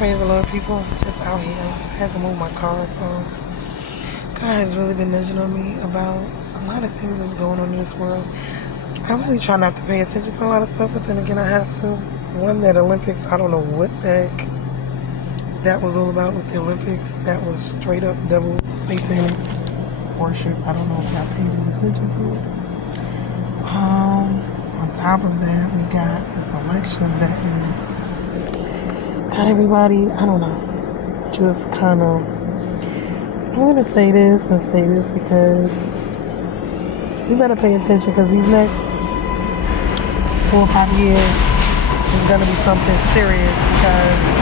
Praise the Lord, people. Just out here. I had to move my car, so God has really been nudging on me about a lot of things that's going on in this world. I really try not to pay attention to a lot of stuff, but then again, I have to. One, that Olympics, I don't know what the heck that was all about with the Olympics. That was straight up devil, satanic worship. I don't know if y'all paid any attention to it. On top of that, we got this election that is got everybody, I don't know, just kind of, I'm going to say this because we better pay attention, because these next 4 or 5 years is going to be something serious, because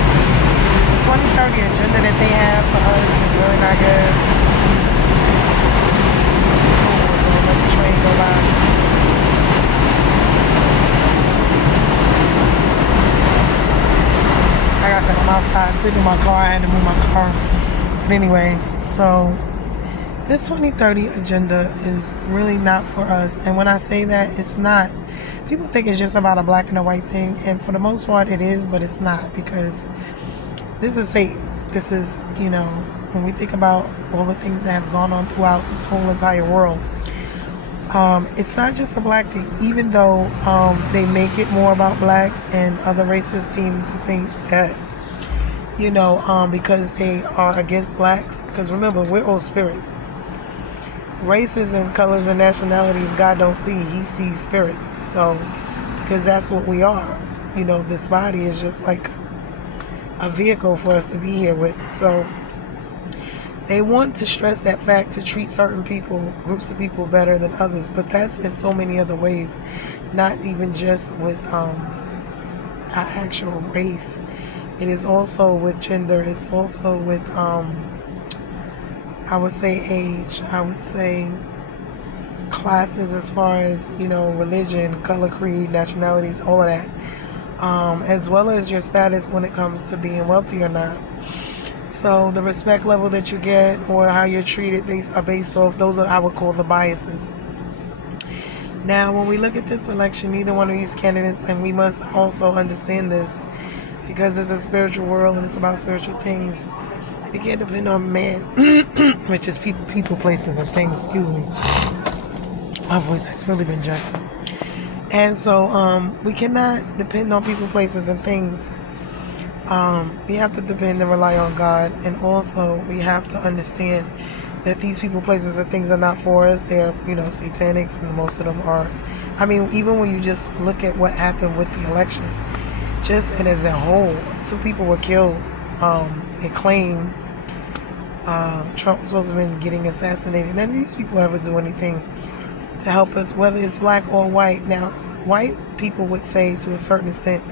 the 2030 agenda that they have for us is really not good. Don't let the train go by. Like I said, I'm outside sitting in my car. I had to move my car. But anyway, so this 2030 agenda is really not for us. And when I say that, it's not. People think it's just about a black and a white thing. And for the most part, it is, but it's not. Because this is Satan. This is, when we think about all the things that have gone on throughout this whole entire world, it's not just a black thing, even though they make it more about blacks, and other races seem to think that, because they are against blacks. Because remember, we're all spirits. Races and colors and nationalities, God don't see, He sees spirits. So, because that's what we are. This body is just like a vehicle for us to be here with. So, they want to stress that fact to treat certain people, groups of people, better than others. But that's in so many other ways. Not even just with our actual race. It is also with gender. It's also with, I would say, age. I would say classes, as far as, religion, color, creed, nationalities, all of that. As well as your status when it comes to being wealthy or not. So the respect level that you get, or how you're treated, are based off, those are, I would call, the biases. Now, when we look at this election, neither one of these candidates, and we must also understand this, because it's a spiritual world and it's about spiritual things. You can't depend on man, which is people, places, and things. Excuse me. My voice has really been jacked up. And so we cannot depend on people, places, and things. We have to depend and rely on God, and also we have to understand that these people, places, and things are not for us. They're, satanic, and most of them are. I mean, even when you just look at what happened with the election, just and as a whole, 2 people were killed. They claim Trump was supposed to have been getting assassinated. None of these people ever do anything to help us, whether it's black or white. Now, white people would say, to a certain extent,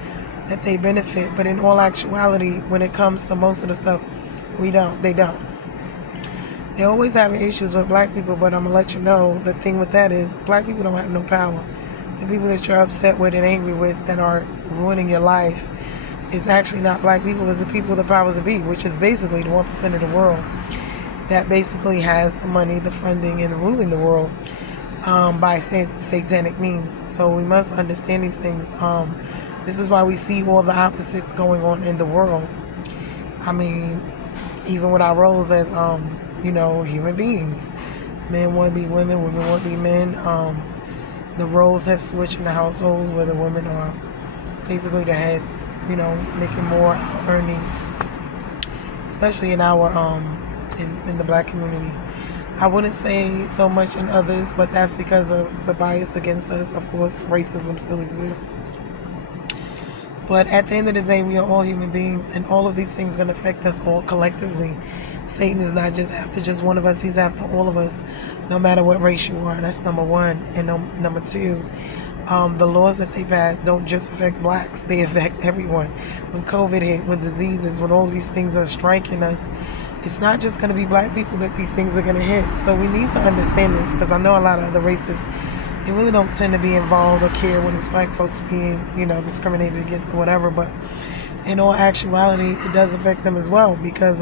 that they benefit, but in all actuality, when it comes to most of the stuff, they don't. They're always having issues with black people, but I'm going to let you know, the thing with that is, black people don't have no power. The people that you're upset with and angry with that are ruining your life is actually not black people, it's the people, the powers that be, which is basically the 1% of the world that basically has the money, the funding, and ruling the world by satanic means. So we must understand these things. This is why we see all the opposites going on in the world. I mean, even with our roles as, human beings. Men want to be women, women want to be men. The roles have switched in the households where the women are basically the head, making more, earning, especially in our, in the black community. I wouldn't say so much in others, but that's because of the bias against us. Of course, racism still exists. But at the end of the day, we are all human beings, and all of these things are going to affect us all collectively. Satan is not just after just one of us, he's after all of us, no matter what race you are. That's number one. And number two, the laws that they pass don't just affect blacks, they affect everyone. When COVID hit, when diseases, when all these things are striking us, it's not just going to be black people that these things are going to hit. So we need to understand this, because I know a lot of other races, they really don't tend to be involved or care when it's black folks being, discriminated against or whatever. But in all actuality, it does affect them as well, because,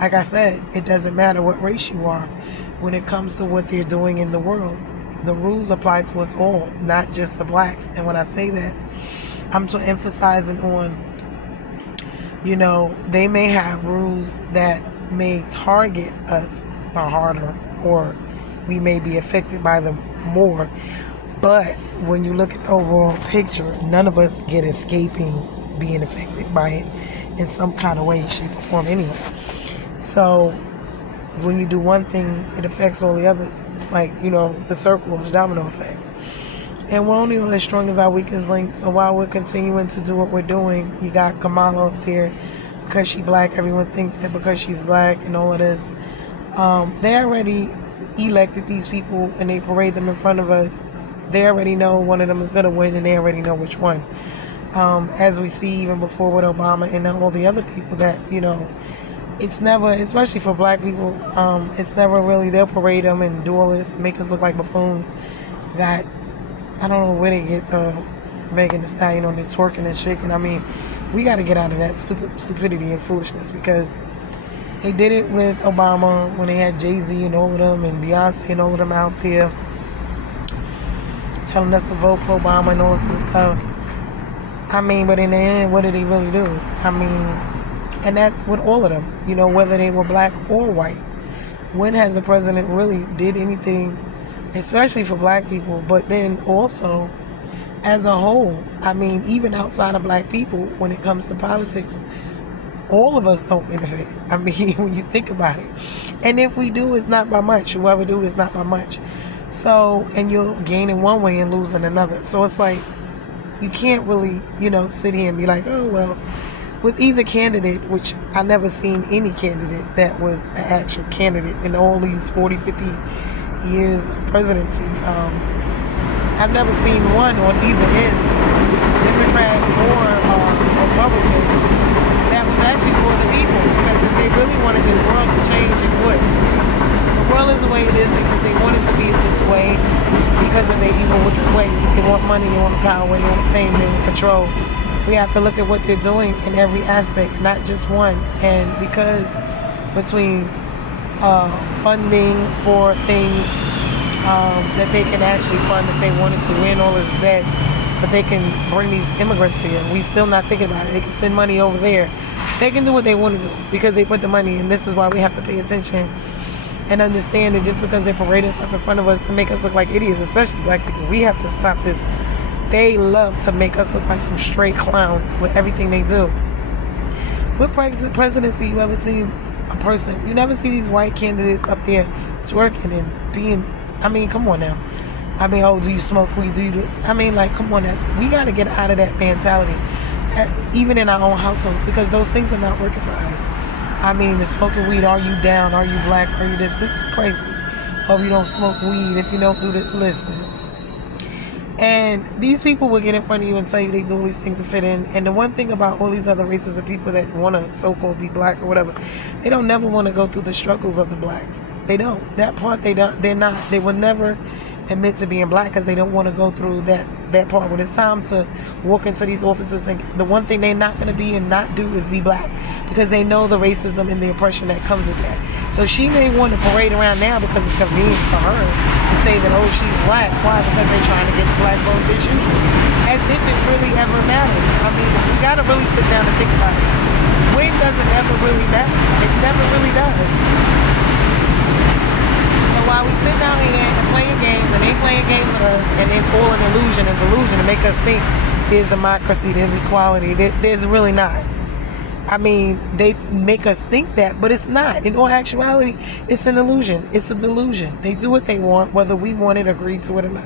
like I said, it doesn't matter what race you are when it comes to what they're doing in the world. The rules apply to us all, not just the blacks. And when I say that, I'm emphasizing on They may have rules that may target us the harder, or we may be affected by them more. But when you look at the overall picture, none of us get escaping being affected by it in some kind of way, shape, or form anyway. So when you do one thing, it affects all the others. It's like, the circle, the domino effect. And we're only as strong as our weakest link. So while we're continuing to do what we're doing, you got Kamala up there. Because she's black, everyone thinks that because she's black and all of this. They already elected these people and they parade them in front of us. They already know one of them is going to win, and they already know which one. As we see even before with Obama and all the other people that, it's never, especially for black people, it's never really, they'll parade them and do all this, make us look like buffoons. I don't know where they get Megan Thee Stallion on there twerking and shaking. I mean, we got to get out of that stupidity and foolishness, because they did it with Obama when they had Jay-Z and all of them and Beyonce and all of them out there telling us to vote for Obama and all this other stuff. I mean, but in the end, what did they really do? I mean, and that's with all of them, whether they were black or white. When has the president really did anything, especially for black people, but then also as a whole? I mean, even outside of black people, when it comes to politics, all of us don't benefit. I mean, when you think about it. And if we do, it's not by much. Whoever do, it's not by much. So, and you'll gain in one way and lose in another. So it's like, you can't really, sit here and be like, oh, well, with either candidate, which I never seen any candidate that was an actual candidate in all these 40, 50 years of presidency. I've never seen one on either end, Democrat or Republican, that was actually for the people. Because if they really wanted this world to change, it would. The world is the way it is because they want it to be this way because of their evil wicked ways. They want money, they want power, they want fame, they want control. We have to look at what they're doing in every aspect, not just one. And because between funding for things that they can actually fund if they wanted to, win all this debt, but they can bring these immigrants here. We still not thinking about it. They can send money over there. They can do what they want to do because they put the money in. This is why we have to pay attention and understand that just because they're parading stuff in front of us to make us look like idiots, especially black people, we have to stop this. They love to make us look like some straight clowns with everything they do. What presidency you ever seen a person? You never see these white candidates up there twerking and being, I mean, come on now. I mean, oh, do you smoke weed? I mean, like, come on now. We got to get out of that mentality, even in our own households, because those things are not working for us. I mean, the smoking weed, are you down? Are you black? Are you this? This is crazy. Oh, if you don't smoke weed, if you don't do this, listen. And these people will get in front of you and tell you they do all these things to fit in. And the one thing about all these other races of people that want to so-called be black or whatever, they don't never want to go through the struggles of the blacks. They don't. That part, they don't. They're not. They will never admit to being black because they don't want to go through that part. When it's time to walk into these offices, and the one thing they're not going to be and not do is be black, because they know the racism and the oppression that comes with that. So she may want to parade around now because it's convenient for her to say that, oh, she's black. Why? Because they're trying to get the black vote as usual. As if it really ever matters. I mean, we got to really sit down and think about it. When does it ever really matter? It never really does. So while we sit down here and playing games, and they playing games with us, and it's all an illusion and delusion to make us think there's democracy, there's equality, there's really not. I mean, they make us think that, but it's not. In all actuality, it's an illusion. It's a delusion. They do what they want, whether we want it, agree to it or not.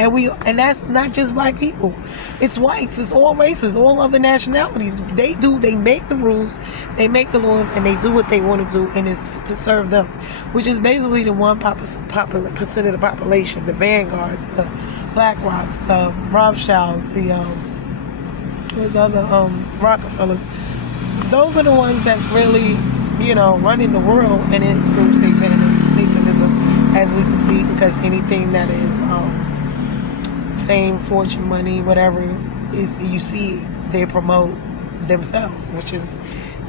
And that's not just black people. It's whites. It's all races, all other nationalities. They make the rules, they make the laws, and they do what they want to do, and it's to serve them, which is basically the 1% of the population, the Vanguards, the BlackRocks, the Rothschilds, the Rockefellers. Those are the ones that's really, running the world, and it's through Satanism, as we can see, because anything that is fame, fortune, money, whatever, is, you see, they promote themselves, which is,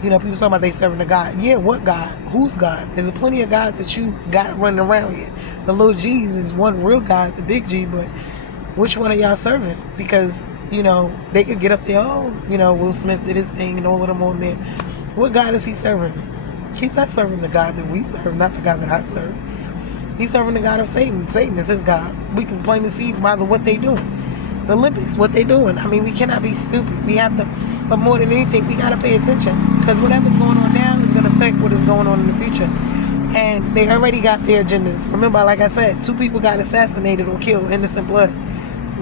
people talking about they serving a God. Yeah, what God? Whose God? There's plenty of gods that you got running around here. The little G's is one real God, the big G, but which one are y'all serving? Because, they could get up there, Will Smith did his thing and all of them on there. What God is he serving? He's not serving the God that we serve, not the God that I serve. He's serving the God of Satan. Satan is his God. We can plainly see by what they doing. The Olympics, what they doing. I mean, we cannot be stupid. We have to, but more than anything, we got to pay attention. Because whatever's going on now is going to affect what is going on in the future. And they already got their agendas. Remember, like I said, 2 people got assassinated or killed, innocent blood.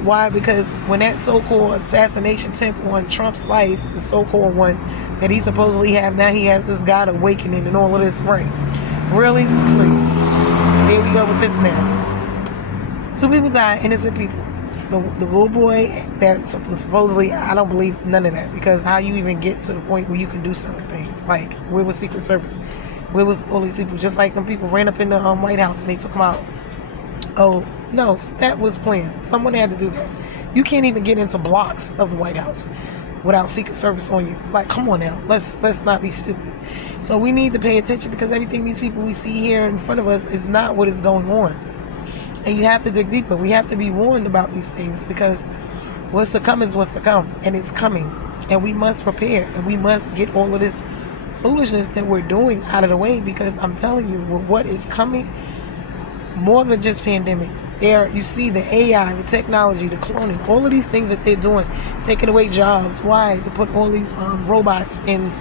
Why? Because when that so-called assassination attempt on Trump's life, the so-called one that he supposedly have, now he has this God awakening and all of this, right? Really? Please. Here we go with this now. 2 people died, innocent people. The little boy that supposedly, I don't believe none of that, because how you even get to the point where you can do certain things? Like, where was Secret Service? Where was all these people? Just like them people ran up in the White House and they took them out. Oh, no, that was planned. Someone had to do that. You can't even get into blocks of the White House without Secret Service on you. Like, come on now. Let's not be stupid. So we need to pay attention, because everything these people we see here in front of us is not what is going on. And you have to dig deeper. We have to be warned about these things, because what's to come is what's to come. And it's coming. And we must prepare. And we must get all of this foolishness that we're doing out of the way, because I'm telling you, with what is coming, more than just pandemics. You see the AI, the technology, the cloning, all of these things that they're doing, taking away jobs. Why? To put all these robots in,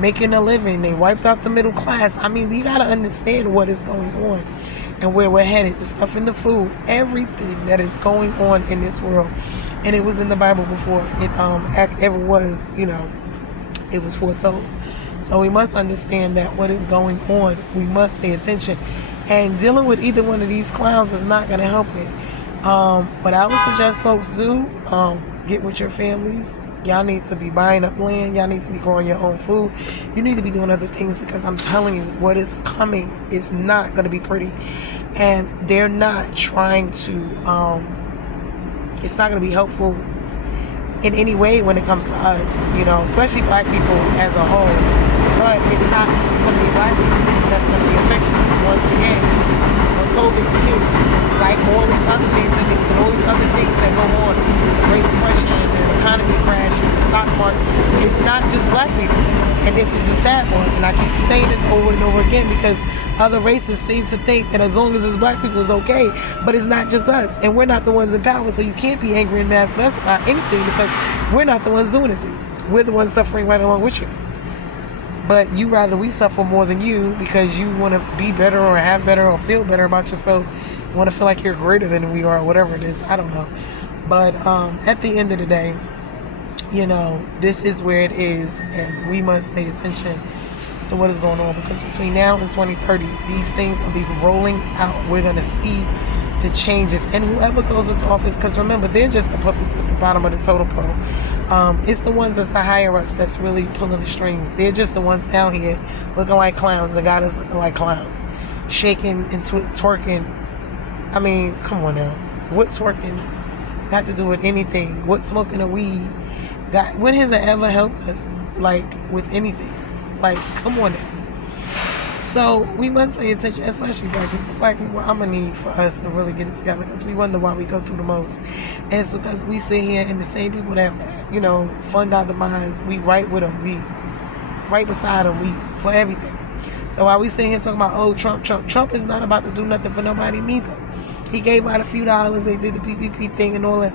making a living. They wiped out the middle class. I mean, you got to understand what is going on and where we're headed. The stuff in the food, everything that is going on in this world. And it was in the Bible before it ever was, it was foretold. So we must understand that what is going on, we must pay attention. And dealing with either one of these clowns is not going to help it. What I would suggest folks do, get with your families. Y'all need to be buying up land. Y'all need to be growing your own food. You need to be doing other things, because I'm telling you, what is coming is not going to be pretty. And they're not trying to, it's not going to be helpful in any way when it comes to us, especially black people as a whole. But it's not just going to be black people that's going to be affected. Once again, when COVID hit, like all these other pandemics and all these other things that go on, the Great Depression, the economy crash, and the stock market, it's not just black people. And this is the sad one. And I keep saying this over and over again, because other races seem to think that as long as it's black people, it's okay. But it's not just us. And we're not the ones in power, so you can't be angry and mad at us about anything, because we're not the ones doing it to you. We're the ones suffering right along with you. But you rather we suffer more than you, because you want to be better or have better or feel better about yourself. You want to feel like you're greater than we are, or whatever it is. I don't know. But at the end of the day, this is where it is, and we must pay attention to what is going on, because between now and 2030, these things will be rolling out. We're going to see the changes, and whoever goes into office, because remember, they're just the puppets at the bottom of the totem pole. It's the ones that's the higher ups that's really pulling the strings. They're just the ones down here looking like clowns and got us looking like clowns, shaking and twerking. I mean, come on now. What twerking got to do with anything? What smoking a weed got? When has it ever helped us, like, with anything? Like, come on now. So we must pay attention, especially black people. Black people, I'm going to need for us to really get it together, because we wonder why we go through the most. And it's because we sit here, and the same people that, fund our demise, we right with them. We right beside them. We for everything. So while we sit here talking about, Trump is not about to do nothing for nobody neither. He gave out a few dollars. They did the PPP thing and all that.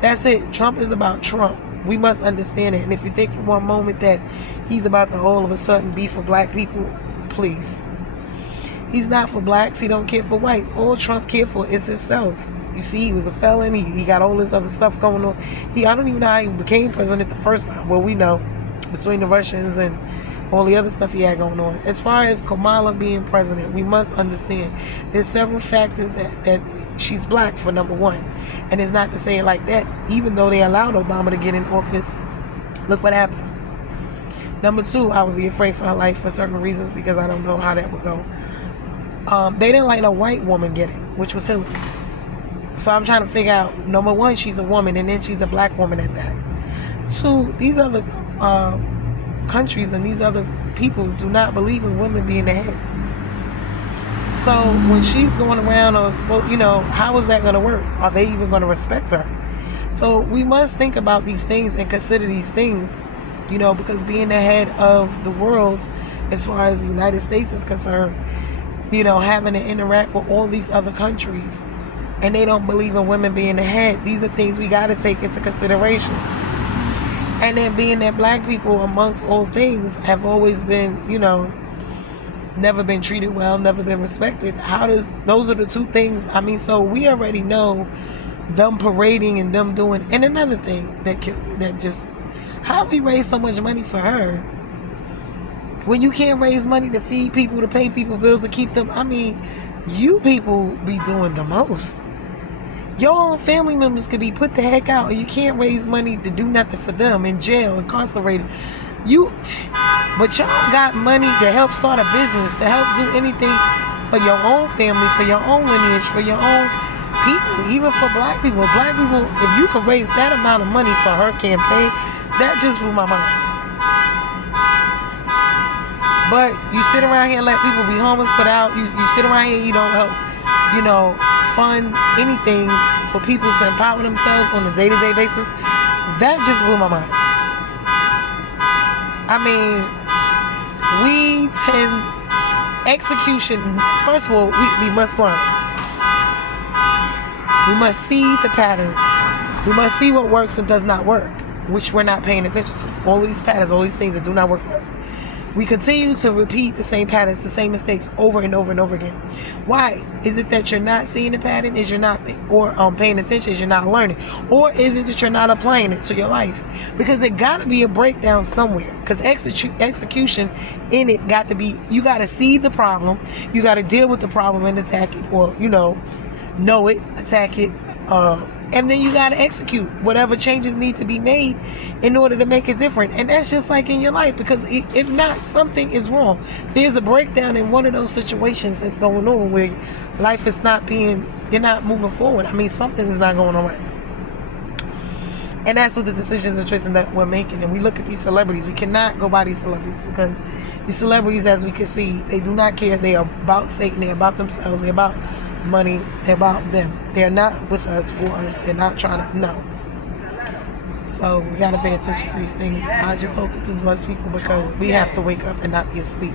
That's it. Trump is about Trump. We must understand it. And if you think for one moment that he's about to all of a sudden be for black people, please. He's not for blacks. He don't care for whites. All Trump cared for is himself. You see, he was a felon. He got all this other stuff going on. I don't even know how he became president the first time. Well, we know, between the Russians and all the other stuff he had going on. As far as Kamala being president, we must understand there's several factors that she's black, for number one. And it's not to say it like that. Even though they allowed Obama to get in office, look what happened. Number two, I would be afraid for her life for certain reasons, because I don't know how that would go. They didn't like a white woman getting, which was Hillary. So I'm trying to figure out, number one, she's a woman, and then she's a black woman at that. Two, these other countries and these other people do not believe in women being the head. So when she's going around, how is that going to work? Are they even going to respect her? So we must think about these things and consider these things, because being the head of the world, as far as the United States is concerned, having to interact with all these other countries, and they don't believe in women being the head. These are things we got to take into consideration. And then being that black people, amongst all things, have always been, never been treated well, never been respected. Those are the two things. So we already know them parading and them doing. And another thing how we raise so much money for her when you can't raise money to feed people, to pay people bills, to keep them. You people be doing the most. Your own family members could be put the heck out, and you can't raise money to do nothing for them, in jail, incarcerated. But y'all got money to help start a business, to help do anything for your own family, for your own lineage, for your own people, even for black people. Black people, if you could raise that amount of money for her campaign, that just blew my mind. But you sit around here and let people be homeless, put out. You sit around here, you don't help, fund anything for people to empower themselves on a day-to-day basis. That just blew my mind. Execution, first of all, we must learn. We must see the patterns. We must see what works and does not work, which we're not paying attention to. All of these patterns, all these things that do not work for us. We continue to repeat the same patterns, the same mistakes over and over and over again. Why? Is it that you're not seeing the pattern? Is you're not paying attention? Is you're not learning? Or is it that you're not applying it to your life? Because it got to be a breakdown somewhere. Because execution in it got to be, you got to see the problem. You got to deal with the problem and attack it, or, know it, attack it, and then you got to execute whatever changes need to be made in order to make it different. And that's just like in your life, because if not, something is wrong. There's a breakdown in one of those situations that's going on where life is you're not moving forward. Something is not going on right. And that's what the decisions and choices that we're making. And we look at these celebrities. We cannot go by these celebrities, because these celebrities, as we can see, they do not care. They are about Satan. They're about themselves. They're about money. They're about them. They're not with us, for us. They're not trying to, no. So we got to pay attention to these things. I just hope that this bless people, because we have to wake up and not be asleep,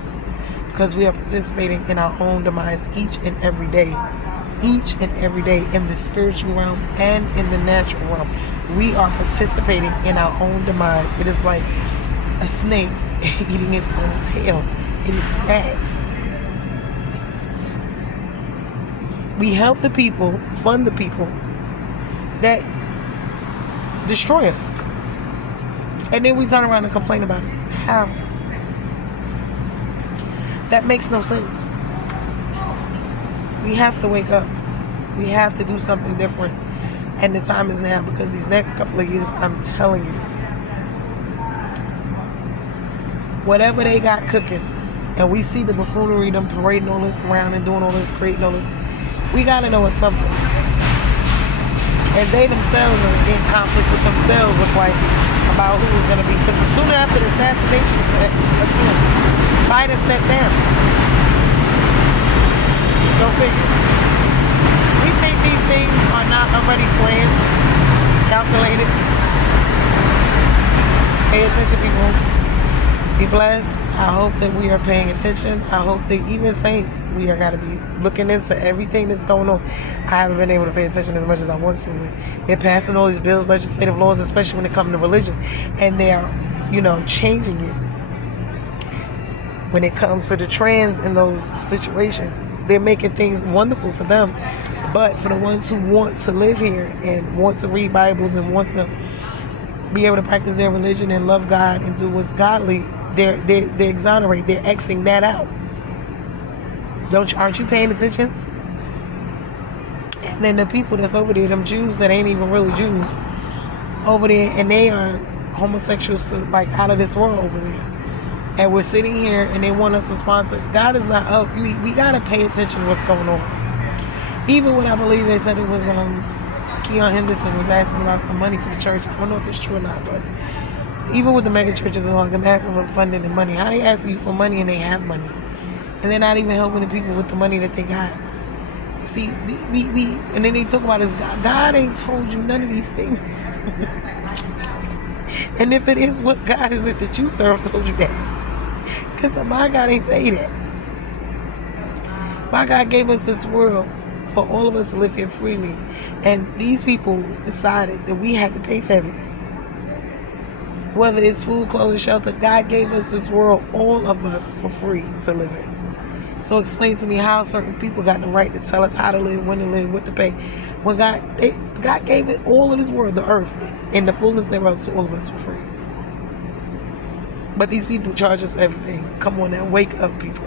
because we are participating in our own demise each and every day in the spiritual realm and in the natural realm. We are participating in our own demise. It is like a snake eating its own tail. It is sad. We help the people, fund the people that destroy us. And then we turn around and complain about it. How? That makes no sense. We have to wake up. We have to do something different. And the time is now, because these next couple of years, I'm telling you, whatever they got cooking, and we see the buffoonery, them parading all this around and doing all this, creating all this, we got to know it's something. And they themselves are in conflict with themselves about who is going to be. Because as soon after the assassination attempt, Biden stepped down. Go figure. We think these things are not already planned, calculated. Pay attention, people. Be blessed. I hope that we are paying attention. I hope that even saints, we are got to be looking into everything that's going on. I haven't been able to pay attention as much as I want to. They're passing all these bills, legislative laws, especially when it comes to religion, and they're, changing it. When it comes to the trans in those situations, they're making things wonderful for them. But for the ones who want to live here and want to read Bibles and want to be able to practice their religion and love God and do what's godly, they're exonerated. They're Xing that out. Aren't you paying attention? And then the people that's over there, them Jews that ain't even really Jews, over there, and they are homosexuals, out of this world over there. And we're sitting here and they want us to sponsor. God is not up. We got to pay attention to what's going on. Even when I believe they said it was Keon Henderson was asking about some money for the church. I don't know if it's true or not, but even with the mega churches and all, them asking for funding and money, how they asking you for money and they have money? And they're not even helping the people with the money that they got. See, and then they talk about this God. God ain't told you none of these things. And if it is, what God is it that you serve told you that? Because my God ain't tell you that. My God gave us this world for all of us to live here freely. And these people decided that we had to pay for everything. Whether it's food, clothing, shelter, God gave us this world, all of us, for free to live in. So explain to me how certain people got the right to tell us how to live, when to live, what to pay. When God gave it all of this world, the earth, and the fullness thereof to all of us for free. But these people charge us everything. Come on now, wake up, people.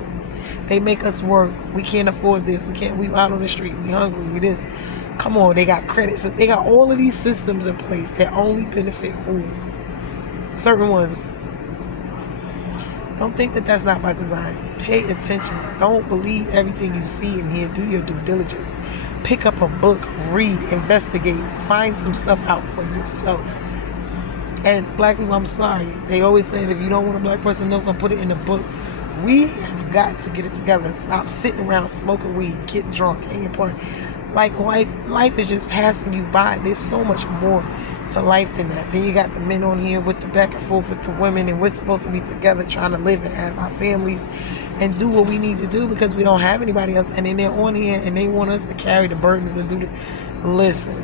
They make us work. We can't afford this. We out on the street. We hungry. We this. Come on, they got credits. They got all of these systems in place that only benefit certain ones. Don't think that that's not by design. Pay attention. Don't believe everything you see and hear. Do your due diligence. Pick up a book, read, investigate, find some stuff out for yourself. And black people, I'm sorry. They always say that if you don't want a black person to know something, put it in a book. We have got to get it together. Stop sitting around smoking weed, getting drunk, hanging party. Like life is just passing you by. There's so much more to life than that. Then you got the men on here with the back and forth with the women, and we're supposed to be together trying to live and have our families and do what we need to do because we don't have anybody else. And then they're on here and they want us to carry the burdens and do the... Listen.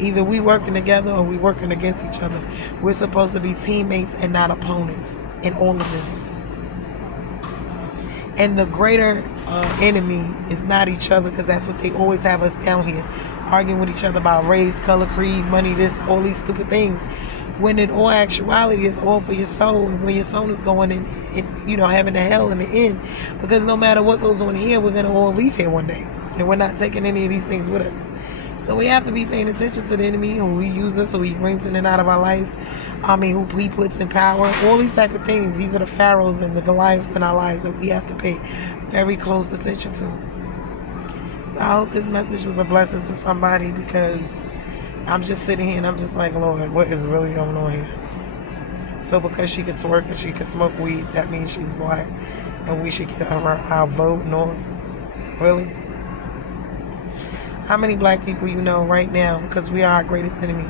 Either we working together or we working against each other. We're supposed to be teammates and not opponents in all of this. And the greater enemy is not each other, because that's what they always have us down here, arguing with each other about race, color, creed, money, this, all these stupid things. When in all actuality, it's all for your soul, and where your soul is going in having the hell in the end. Because no matter what goes on here, we're going to all leave here one day. And we're not taking any of these things with us. So we have to be paying attention to the enemy, who he uses, who he brings in and out of our lives. Who he puts in power. All these type of things. These are the pharaohs and the Goliaths in our lives that we have to pay very close attention to. So I hope this message was a blessing to somebody, because I'm just sitting here and I'm just like, Lord, what is really going on here? So because she could twerk and she could smoke weed, that means she's black and we should get our vote north? Really? How many black people you know right now, because we are our greatest enemy,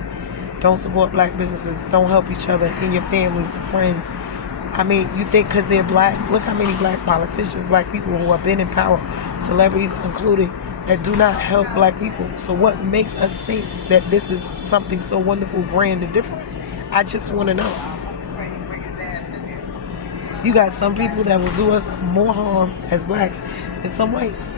don't support black businesses, don't help each other in your families and friends? You think because they're black? Look how many black politicians, black people who have been in power, celebrities included, that do not help black people. So what makes us think that this is something so wonderful, grand, and different? I just want to know. You got some people that will do us more harm as blacks in some ways.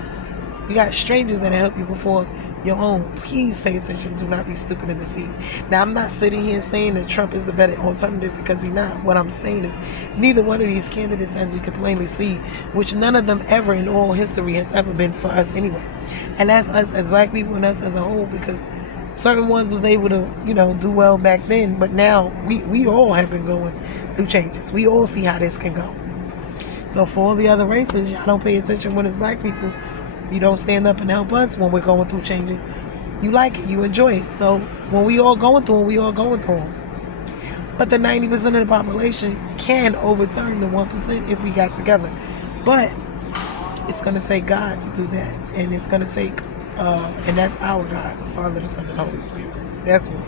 You got strangers that help you before your own. Please pay attention. Do not be stupid and deceived. Now, I'm not sitting here saying that Trump is the better alternative, because he's not. What I'm saying is neither one of these candidates, as we can plainly see, which none of them ever in all history has ever been for us anyway. And that's us as black people and us as a whole, because certain ones was able to, do well back then, but now we all have been going through changes. We all see how this can go. So for all the other races, y'all don't pay attention when it's black people. You don't stand up and help us when we're going through changes. You like it, you enjoy it. So when we all going through them, we all going through them. But the 90% of the population can overturn the 1% if we got together. But it's going to take God to do that. And it's going to take, and that's our God, the Father, the Son, and the Holy Spirit. That's what.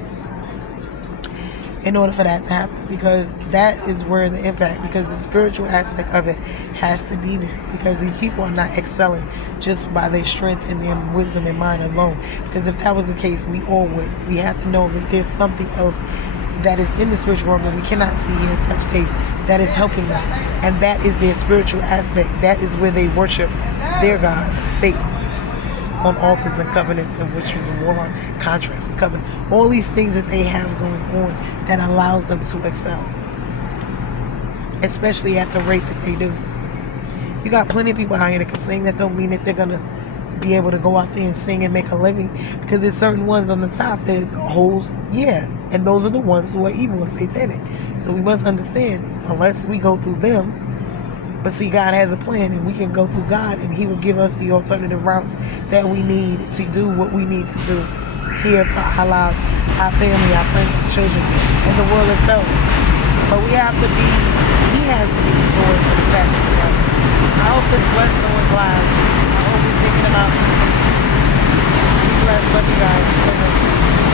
In order for that to happen, because that is where the impact, because the spiritual aspect of it has to be there, because these people are not excelling just by their strength and their wisdom and mind alone. Because if that was the case, we all would. We have to know that there's something else that is in the spiritual realm that we cannot see, hear, touch, taste, that is helping them, and that is their spiritual aspect. That is where they worship their God, Satan, on altars and covenants, and which was warlock, contracts and covenant, all these things that they have going on that allows them to excel, especially at the rate that they do. You got plenty of people out here that can sing. That don't mean that they're gonna be able to go out there and sing and make a living, because there's certain ones on the top that holds, and those are the ones who are evil and satanic. So we must understand, unless we go through them. But see, God has a plan, and we can go through God, and he will give us the alternative routes that we need to do what we need to do here for our lives, our family, our friends, our children, and the world itself. But he has to be the source and attached to us. I hope this blessed someone's life. I hope we thinking about these things. Be blessed. Love you guys. Later.